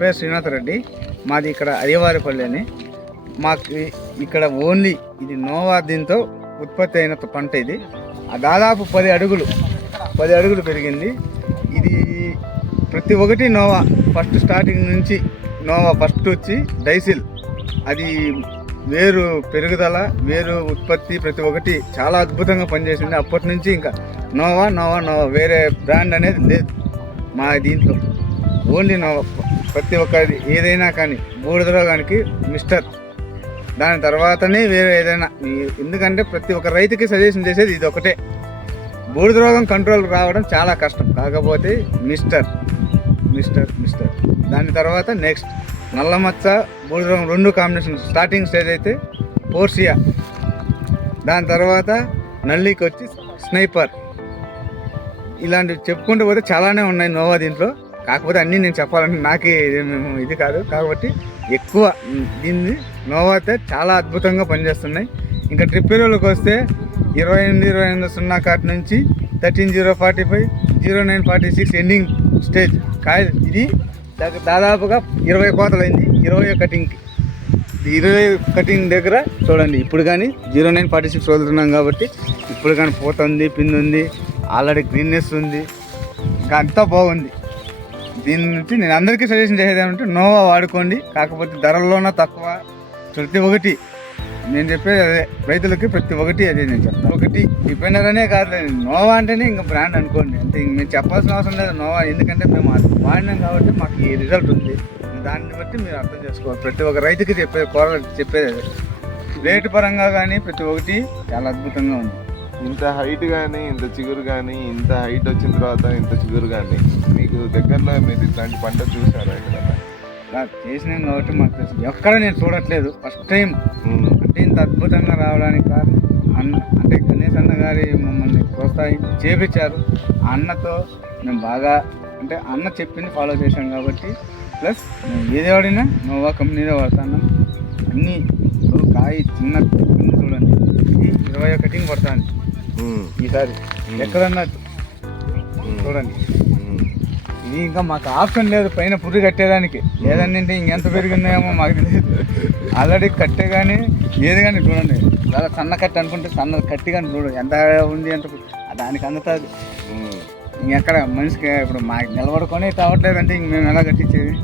పేరు శ్రీనాథ్ రెడ్డి. మాది ఇక్కడ అయ్యవారిపల్లి అని. మాకు ఇక్కడ ఓన్లీ ఇది నోవా దీంతో ఉత్పత్తి అయిన పంట. ఇది దాదాపు 10 అడుగులు పెరిగింది. ఇది ప్రతి ఒక్కటి నోవా ఫస్ట్ స్టార్టింగ్ నుంచి నోవా ఫస్ట్ వచ్చి డైసిల్, అది వేరు పెరుగుదల, వేరు ఉత్పత్తి ప్రతి ఒక్కటి చాలా అద్భుతంగా పనిచేసింది. అప్పటి నుంచి ఇంకా నోవా నోవా నోవా, వేరే బ్రాండ్ అనేది లేదు మా దీంట్లో. Only Nova. ప్రతి ఒక్కరి ఏదైనా కానీ బూడిద రోగానికి మిస్టర్, దాని తర్వాతనే వేరే ఏదైనా. ఎందుకంటే ప్రతి ఒక్క రైతుకి సజెషన్ చేసేది ఇది ఒకటే. బూడిద రోగం కంట్రోల్ రావడం చాలా కష్టం, కాకపోతే మిస్టర్ మిస్టర్ మిస్టర్ దాని తర్వాత నెక్స్ట్ నల్లమచ్చ, బూడిద రోగం 2 కాంబినేషన్. స్టార్టింగ్ స్టేజ్ అయితే పోర్సియా, దాని తర్వాత నల్లికి వచ్చి స్నైపర్. ఇలాంటివి చెప్పుకుంటూ పోతే చాలానే ఉన్నాయి నోవా దీంట్లో. కాకపోతే అన్నీ నేను చెప్పాలంటే నాకే ఇది కాదు, కాబట్టి ఎక్కువ దీన్ని నోవా అయితే చాలా అద్భుతంగా పనిచేస్తున్నాయి. ఇంకా ట్రిప్ ఎరువులకు వస్తే 28-28-0 కాటి నుంచి 13-0-45, 09-46 ఎండింగ్ స్టేజ్ కాయలు. ఇది దాదాపుగా 20 కోతలు అయింది. 20 కటింగ్కి 20 కటింగ్ దగ్గర చూడండి. ఇప్పుడు కానీ 09-46 వదులుతున్నాం కాబట్టి ఇప్పుడు కానీ పూత ఉంది, పిండి ఉంది, ఆల్రెడీ గ్రీన్నెస్ ఉంది, ఇంకా అంతా బాగుంది. దీని నుంచి నేను అందరికీ సజెషన్ చేసేది ఏమంటే నోవా వాడుకోండి. కాకపోతే ధరల్లోనే తక్కువ. ప్రతి ఒక్కటి నేను చెప్పేది అదే, రైతులకి ప్రతి ఒక్కటి అదే నేను చెప్తాను. ఒకటి డిపెండర్ అనే కాదు, నోవా అంటేనే ఇంకా బ్రాండ్ అనుకోండి అంతే. ఇంక మేము చెప్పాల్సిన అవసరం లేదు నోవా, ఎందుకంటే మేము వాడినాం కాబట్టి మాకు ఈ రిజల్ట్ ఉంది. దాన్ని బట్టి మీరు అర్థం చేసుకోవాలి. ప్రతి ఒక్క రైతుకి చెప్పేది అదే. రేటు పరంగా కానీ ప్రతి ఒక్కటి చాలా అద్భుతంగా ఉంది. ఇంత హైట్ కానీ, ఇంత చిగురు కానీ, ఇంత హైట్ వచ్చిన తర్వాత ఇంత చిగురు కానీ మీకు దగ్గరలో మీరు ఇట్లాంటి పంట చూసారా? ఇక్కడ చేసినాం కాబట్టి మాకు తెలుసు. ఎక్కడ నేను చూడట్లేదు, ఫస్ట్ టైం. అంటే ఇంత అద్భుతంగా రావడానికి కారణం అంటే గణేష్ అన్న గారి మమ్మల్ని ప్రోత్సహించి చేపించారు. ఆ అన్నతో మేము బాగా, అంటే అన్న చెప్పింది ఫాలో చేశాం కాబట్టి. ప్లస్ మేము ఏది వాడినా నోవా కంపెనీలో వాడుతున్నాం. అన్నీ కాయ చిన్న చూడండి, ఇది 21 కటింగ్ పడుతుంది ఈసారి ఎక్కడన్నా చూడండి. ఇది ఇంకా మాకు ఆప్షన్ లేదు పైన పుర్రి కట్టేదానికి. లేదంటే ఇంకెంత పెరిగిందేమో మాకు తెలియదు. ఆల్రెడీ కట్టే కానీ ఏది కానీ చూడండి, చాలా సన్న కట్టి అనుకుంటే సన్న కట్టి కానీ చూడు ఎంత ఉంది, ఎంత దానికి అందుతుంది. ఇంకెక్కడ మనిషికి ఇప్పుడు మాకు నిలబడుకొని రావట్లేదంటే ఇంక మేము ఎలా కట్టించేది?